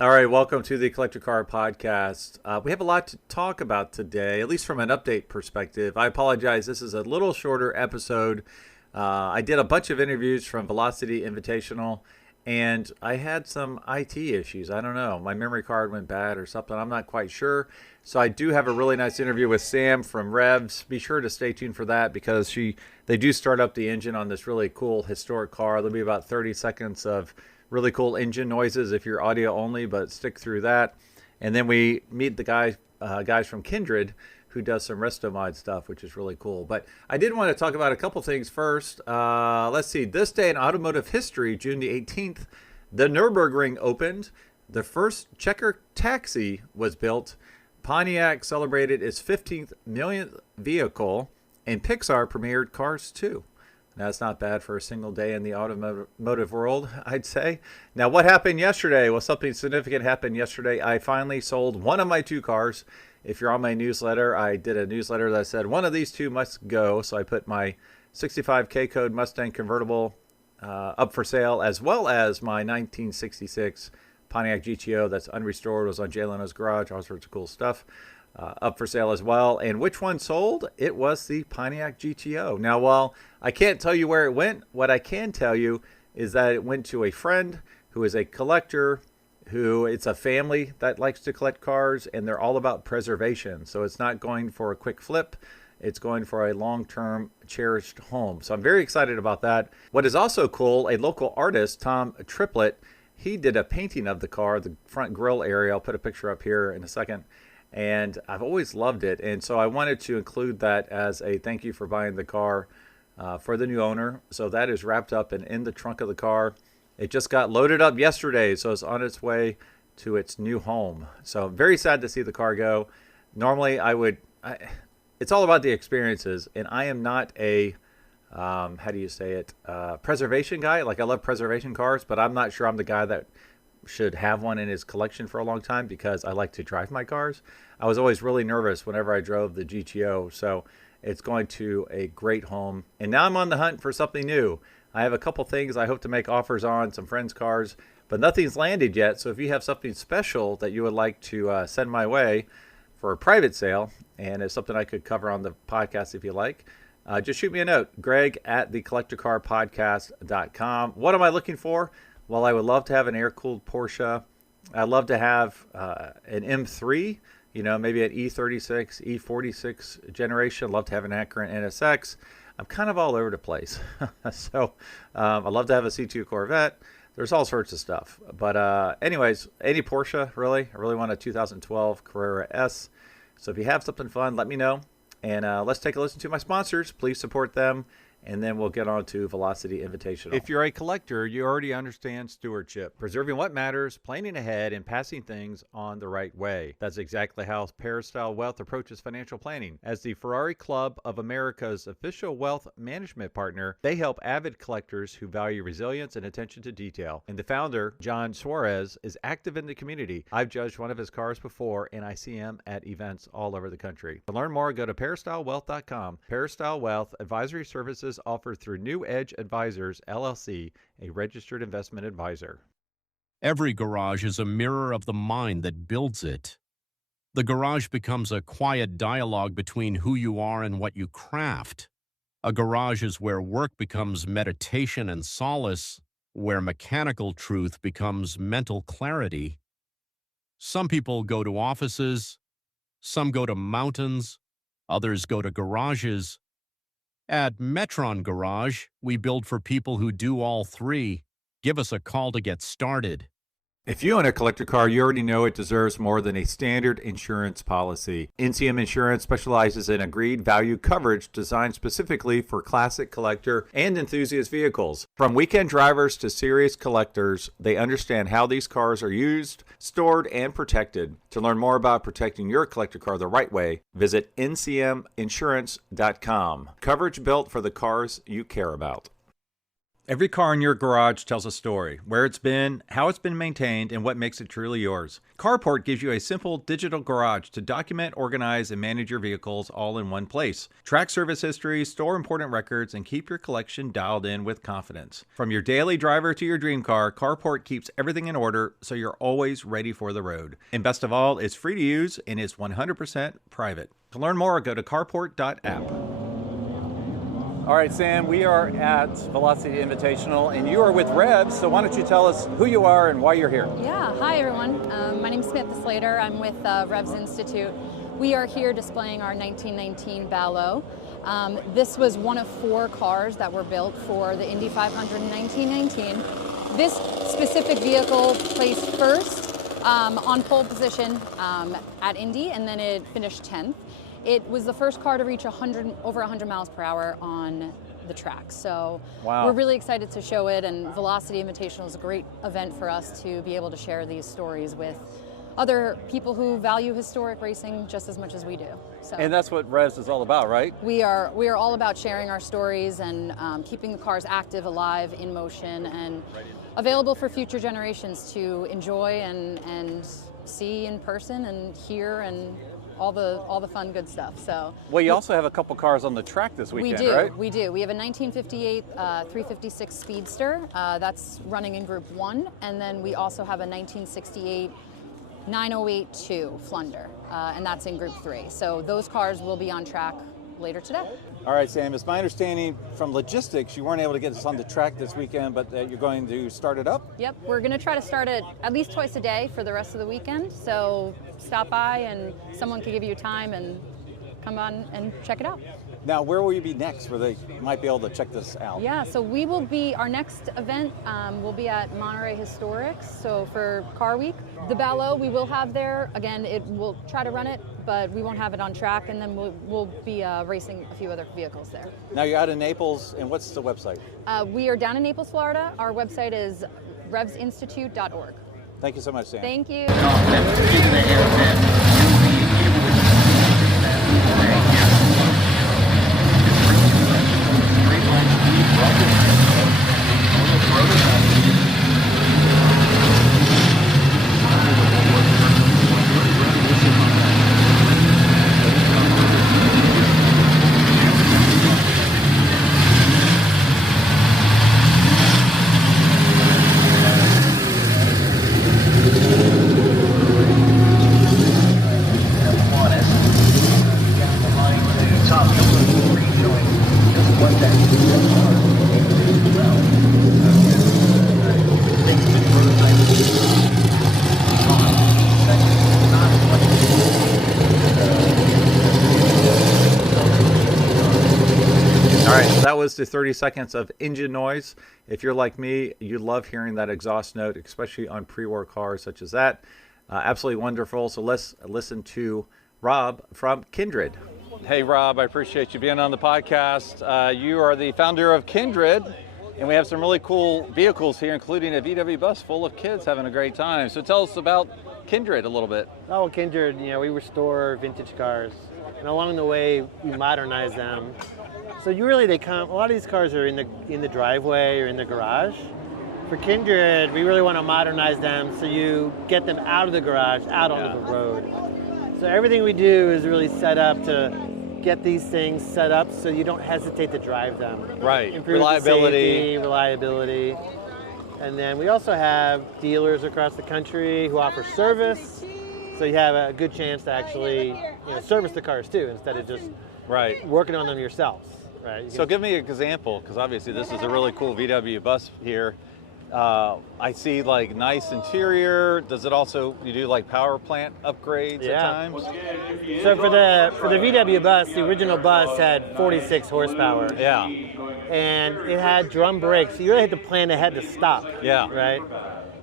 All right, welcome to the Collector Car Podcast. We have a lot to talk about today, at least from an update perspective. I apologize, this is a little shorter episode. I did a bunch of interviews from Velocity Invitational, and I had some IT issues. I don't know, my memory card went bad or something. I'm not quite sure. So I do have a really nice interview with Sam from Revs. Be sure to stay tuned for that because they do start up the engine on this really cool historic car. There'll be about 30 seconds of really cool engine noises if you're audio only, but stick through that. And then we meet the guys from Kindred who does some resto mod stuff, which is really cool. But I did want to talk about a couple things first. Let's see. This day in automotive history, June the 18th, the Nürburgring opened. The first checker taxi was built. Pontiac celebrated its 15th millionth vehicle, and Pixar premiered Cars 2. That's not bad for a single day in the automotive world, I'd say. Now, what happened yesterday? Well, something significant happened yesterday. I finally sold one of my two cars. If you're on my newsletter, I did a newsletter that said one of these two must go. So I put my 65K code Mustang convertible up for sale, as well as my 1966 Pontiac GTO that's unrestored, was on Jay Leno's garage, all sorts of cool stuff. Up for sale as well. And which one sold? It was the Pontiac GTO. Now, while I can't tell you where it went, what I can tell you is that it went to a friend who is a collector, who it's a family that likes to collect cars, and they're all about preservation. So it's not going for a quick flip. It's going for a long-term cherished home. So I'm very excited about that. What is also cool, a local artist, Tom Triplett, he did a painting of the car, the front grille area. I'll put a picture up here in a second. And I've always loved it. And so I wanted to include that as a thank you for buying the car for the new owner. So that is wrapped up and in the trunk of the car. It just got loaded up yesterday, so it's on its way to its new home. So I'm very sad to see the car go. Normally it's all about the experiences. And I am not a, how do you say it, preservation guy. Like, I love preservation cars, but I'm not sure I'm the guy that should have one in his collection for a long time because I like to drive my cars. I was always really nervous whenever I drove the GTO, so it's going to a great home. And now I'm on the hunt for something new. I have a couple things I hope to make offers on, some friends' cars, but nothing's landed yet. So if you have something special that you would like to send my way for a private sale, and it's something I could cover on the podcast if you like, just shoot me a note, greg@thecollectorcarpodcast.com. What am I looking for? Well, I would love to have an air-cooled Porsche. I'd love to have an M3, maybe an E36, E46 generation. I'd love to have an Acura NSX. I'm kind of all over the place. So I'd love to have a C2 Corvette. There's all sorts of stuff. But anyways, any Porsche, really. I really want a 2012 Carrera S. So if you have something fun, let me know. And let's take a listen to my sponsors. Please support them. And then we'll get on to Velocity Invitational. If you're a collector, you already understand stewardship, preserving what matters, planning ahead, and passing things on the right way. That's exactly how Peristyle Wealth approaches financial planning. As the Ferrari Club of America's official wealth management partner, they help avid collectors who value resilience and attention to detail. And the founder, John Suarez, is active in the community. I've judged one of his cars before, and I see him at events all over the country. To learn more, go to peristylewealth.com. Peristyle Wealth Advisory Services offered through New Edge Advisors, LLC, a registered investment advisor. Every garage is a mirror of the mind that builds it. The garage becomes a quiet dialogue between who you are and what you craft. A garage is where work becomes meditation and solace, where mechanical truth becomes mental clarity. Some people go to offices, some go to mountains, others go to garages. At Metron Garage, we build for people who do all three. Give us a call to get started. If you own a collector car, you already know it deserves more than a standard insurance policy. NCM Insurance specializes in agreed value coverage designed specifically for classic collector and enthusiast vehicles. From weekend drivers to serious collectors, they understand how these cars are used, stored, and protected. To learn more about protecting your collector car the right way, visit ncminsurance.com. Coverage built for the cars you care about. Every car in your garage tells a story, where it's been, how it's been maintained, and what makes it truly yours. Carport gives you a simple digital garage to document, organize, and manage your vehicles all in one place. Track service history, store important records, and keep your collection dialed in with confidence. From your daily driver to your dream car, Carport keeps everything in order so you're always ready for the road. And best of all, it's free to use and is 100% private. To learn more, go to carport.app. All right, Sam, we are at Velocity Invitational, and you are with Revs, so why don't you tell us who you are and why you're here? Yeah, hi everyone. My name is Samantha Slater. I'm with Revs Institute. We are here displaying our 1919 Valo. This was one of 4 cars that were built for the Indy 500 in 1919. This specific vehicle placed first on pole position at Indy, and then it finished 10th. It was the first car to reach over 100 miles per hour on the track. So wow. We're really excited to show it, and Velocity Invitational is a great event for us to be able to share these stories with other people who value historic racing just as much as we do. So, and that's what Revs is all about, right? We are all about sharing our stories and keeping the cars active, alive, in motion, and available for future generations to enjoy and see in person and hear and all the fun, good stuff. So, well, you also have a couple cars on the track this weekend, right? We do. We have a 1958 356 Speedster that's running in Group 1, and then we also have a 1968 9082 Flunder, and that's in Group 3. So those cars will be on track later today. All right, Sam, it's my understanding from logistics, you weren't able to get us on the track this weekend, but you're going to start it up? Yep, we're going to try to start it at least twice a day for the rest of the weekend. So stop by and someone can give you time and come on and check it out. Now, where will you be next where they might be able to check this out? Yeah, so we will be, our next event will be at Monterey Historics, so for Car Week. The Valo we will have there. Again, we'll try to run it, but we won't have it on track, and then we'll be racing a few other vehicles there. Now, you're out in Naples, and what's the website? We are down in Naples, Florida. Our website is revsinstitute.org. Thank you so much, Sam. Thank you. That was the 30 seconds of engine noise. If you're like me, you love hearing that exhaust note, especially on pre-war cars such as that. Absolutely wonderful. So let's listen to Rob from Kindred. Hey, Rob, I appreciate you being on the podcast. You are the founder of Kindred, and we have some really cool vehicles here, including a VW bus full of kids having a great time. So tell us about Kindred a little bit. Oh, Kindred, we restore vintage cars, and along the way, we modernize them. So a lot of these cars are in the driveway or in the garage. For Kindred, we really want to modernize them so you get them out of the garage, out onto the road. So everything we do is really set up to get these things set up so you don't hesitate to drive them. Right, Improve reliability. And then we also have dealers across the country who offer service. So you have a good chance to actually service the cars too, instead of just working on them yourselves. Right. So give me an example, because obviously this is a really cool VW bus here. I see like nice interior. Does it also, you do like power plant upgrades at times? So for the VW bus, the original bus had 46 horsepower. Yeah. And it had drum brakes. So you really had to plan ahead to stop. Yeah. Right.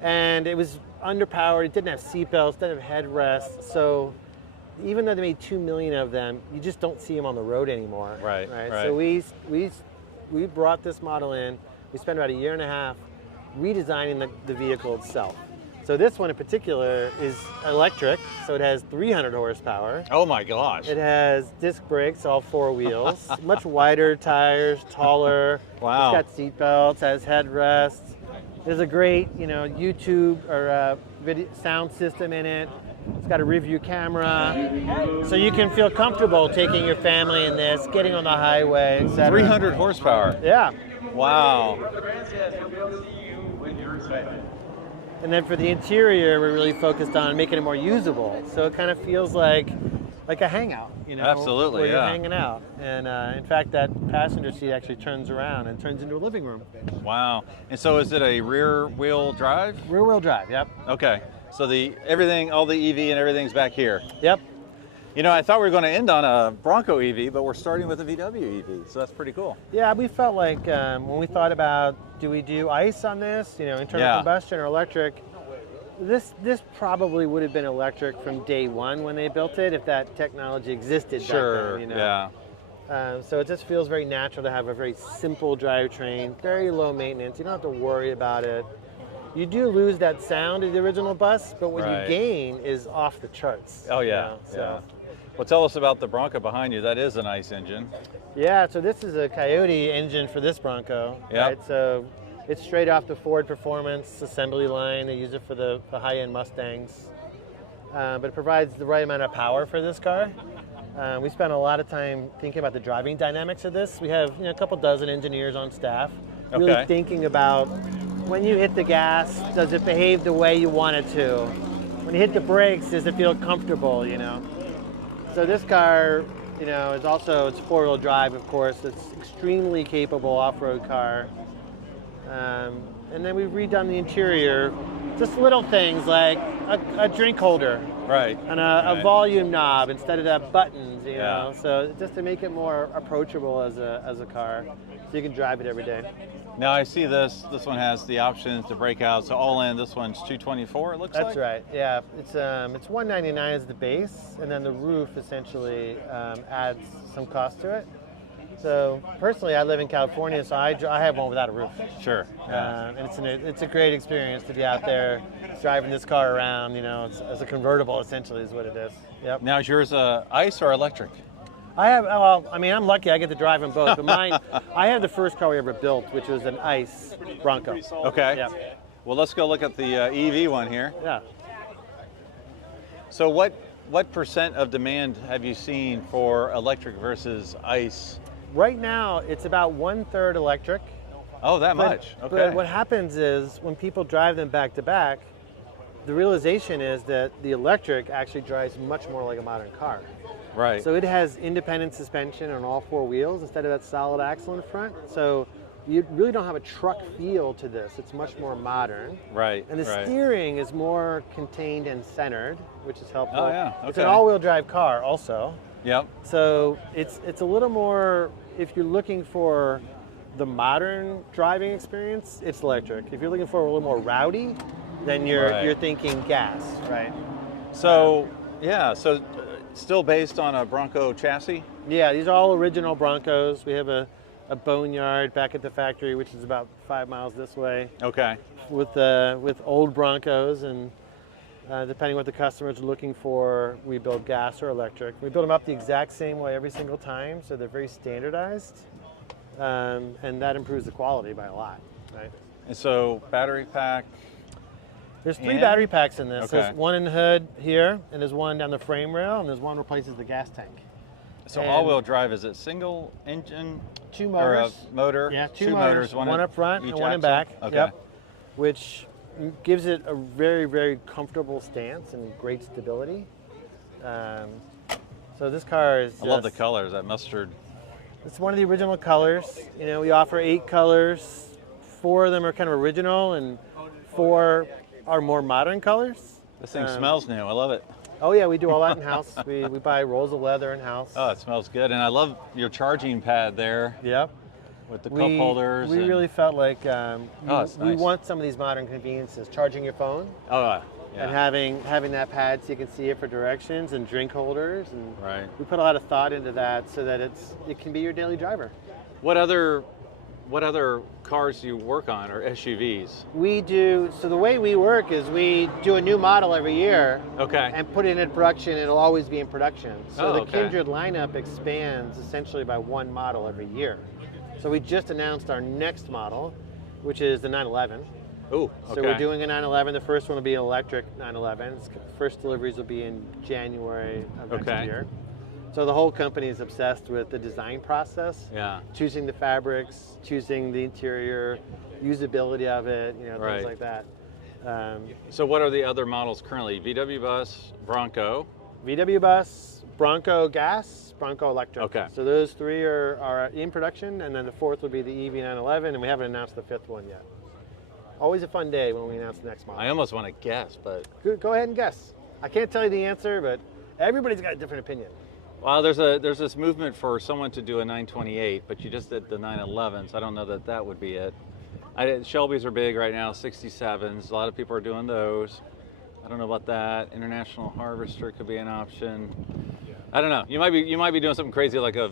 And it was underpowered. It didn't have seatbelts, didn't have headrests. So even though they made 2 million of them, you just don't see them on the road anymore. Right. So we brought this model in. We spent about a year and a half redesigning the vehicle itself. So this one in particular is electric, so it has 300 horsepower. Oh my gosh. It has disc brakes, all 4 wheels, much wider tires, taller. Wow. It's got seat belts, has headrests. There's a great, YouTube or video sound system in it. It's got a rear-view camera, so you can feel comfortable taking your family in this, getting on the highway, etc. 300 horsepower. Yeah. Wow. And then for the interior, we're really focused on making it more usable. So it kind of feels like a hangout, Absolutely, where yeah. you're hanging out. And in fact, that passenger seat actually turns around and turns into a living room. Wow. And so is it a rear-wheel drive? Rear-wheel drive, yep. Okay. So all the EV and everything's back here. Yep. I thought we were going to end on a Bronco EV, but we're starting with a VW EV, so that's pretty cool. Yeah, we felt like when we thought about, do we do ICE on this, internal combustion or electric, this probably would have been electric from day one when they built it, if that technology existed back then. Yeah. So it just feels very natural to have a very simple drivetrain, very low maintenance. You don't have to worry about it. You do lose that sound of the original bus, but what you gain is off the charts. Oh yeah. So. Well, tell us about the Bronco behind you. That is an ICE engine. Yeah, so this is a Coyote engine for this Bronco. Yep. Right? So it's straight off the Ford Performance assembly line. They use it for the high-end Mustangs. But it provides the right amount of power for this car. We spent a lot of time thinking about the driving dynamics of this. We have a couple dozen engineers on staff really thinking about when you hit the gas, does it behave the way you want it to? When you hit the brakes, does it feel comfortable, So this car, is also, it's 4-wheel drive, of course. It's extremely capable off-road car. And then we've redone the interior. Just little things like a drink holder. Right. And a volume knob instead of that buttons, Yeah. So just to make it more approachable as a car, so you can drive it every day. Now I see this one has the options to break out. So all in, this one's $224, it looks like? That's right. Yeah, it's $199 as the base, and then the roof essentially adds some cost to it. So personally, I live in California, so I have one without a roof. Sure. Yeah. And it's a great experience to be out there driving this car around. As a convertible, essentially, is what it is. Yep. Now is yours ICE or electric? I'm lucky. I get to drive them both. But mine, I have the first car we ever built, which was an ICE Bronco. Okay. Yeah. Well, let's go look at the EV one here. Yeah. So what percent of demand have you seen for electric versus ICE? Right now, it's about 1/3 electric. Oh, that much? Okay. But what happens is when people drive them back to back, the realization is that the electric actually drives much more like a modern car. Right. So it has independent suspension on all 4 wheels instead of that solid axle in front. So you really don't have a truck feel to this. It's much more modern. Right. And the steering is more contained and centered, which is helpful. Oh, yeah. Okay. It's an all-wheel drive car also. Yep. So it's a little more, if you're looking for the modern driving experience, it's electric. If you're looking for a little more rowdy, then you're thinking gas, right? So, so still based on a Bronco chassis? Yeah, these are all original Broncos. We have a boneyard back at the factory, which is about 5 miles this way. Okay. With old Broncos, and depending what the customers are looking for, we build gas or electric. We build them up the exact same way every single time, so they're very standardized, and that improves the quality by a lot, right? And so battery pack? There's 3 battery packs in this. Okay. There's one in the hood here, and there's one down the frame rail, and there's one replaces the gas tank. So all-wheel drive, is it single engine? 2 motors. Or a motor? Yeah, two motors. One up front and one in back. Okay. Yep. Which gives it a very, very comfortable stance and great stability. So this car is I love the colors, that mustard. It's one of the original colors. We offer 8 colors. 4 of them are kind of original, and 4 are more modern colors. This thing smells new. I love it. Oh yeah, we do all that in-house. we buy rolls of leather in-house. Oh, it smells good. And I love your charging pad there. Yep. With the cup holders. We really felt like it's we nice. want some of these modern conveniences. Charging your phone. Oh, yeah. And having that pad so you can see it for directions, and drink holders. And right. we put a lot of thought into that so that it can be your daily driver. What other what other cars do you work on, or SUVs? We do, so the way we work is we do a new model every year Okay. and put it in production. It'll always be in production. So Oh, the okay. Kindred lineup expands essentially by one model every year. So we just announced our next model, which is the 911. Ooh, okay. So we're doing a 911. The first one will be an electric 911. First deliveries will be in January of next Okay. year. So the whole company is obsessed with the design process. Yeah. Choosing the fabrics, choosing the interior, usability of it, Right. things like that. So what are the other models currently? VW Bus, Bronco. VW Bus, Bronco Gas, Bronco Electric. Okay. So those three are in production, and then the fourth will be the EV911, and we haven't announced the fifth one yet. Always a fun day when we announce the next model. I almost want to guess, but Go ahead and guess. I can't tell you the answer, but everybody's got a different opinion. well, there's this movement for someone to do a 928, but you just did the 911, so I don't know that would be it. Shelbys are big right now, 67s. A lot of people are doing those. I don't know about that. International Harvester could be an option. I don't know. You might be doing something crazy like a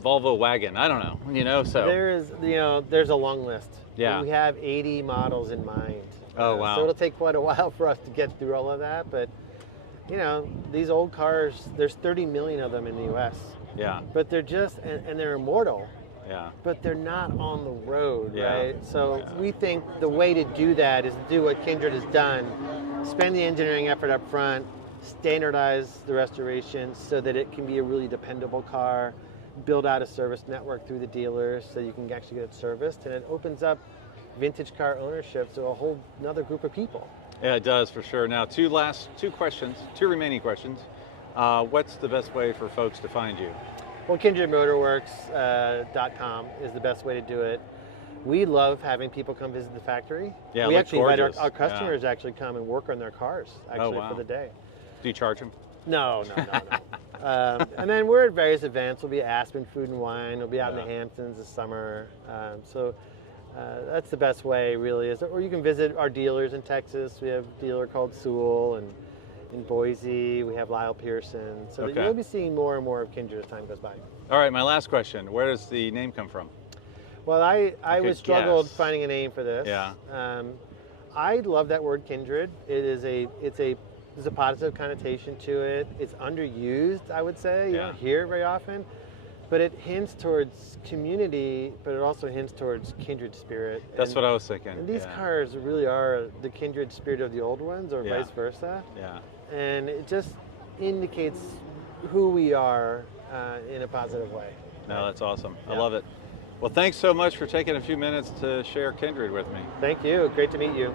Volvo wagon. I don't know. So There's a long list. Yeah. We have 80 models in mind. Oh, wow. So it'll take quite a while for us to get through all of that, but these old cars, there's 30 million of them in the US. Yeah. But they're just, and they're immortal, Yeah. but they're not on the road, Yeah. right? So Yeah. we think the way to do that is to do what Kindred has done, spend the engineering effort up front, standardize the restoration so that it can be a really dependable car, build out a service network through the dealers so you can actually get it serviced, and it opens up vintage car ownership to a whole another group of people. Yeah, it does for sure. Now, two remaining questions. What's the best way for folks to find you? Well, KindredMotorworks.com is the best way to do it. We love having people come visit the factory. Yeah, it we looks actually invite gorgeous. our customers actually come and work on their cars wow. for the day. Do you charge them? No. And then we're at various events. We'll be at Aspen Food and Wine. We'll be out in the Hamptons this summer. That's the best way, really. Or you can visit our dealers in Texas. We have a dealer called Sewell, and in Boise we have Lyle Pearson. So Okay. you'll be seeing more and more of Kindred as time goes by. All right, my last question. Where does the name come from? Well, I could struggled guess. finding a name for this. Yeah. I love that word kindred. There's a positive connotation to it. It's underused, I would say. You don't hear it very often, but it hints towards community, but it also hints towards kindred spirit. That's what I was thinking. And these cars really are the kindred spirit of the old ones, or vice versa. Yeah. And it just indicates who we are in a positive way. No, that's awesome. I Yeah. love it. Well, thanks so much for taking a few minutes to share Kindred with me. Thank you. Great to meet you.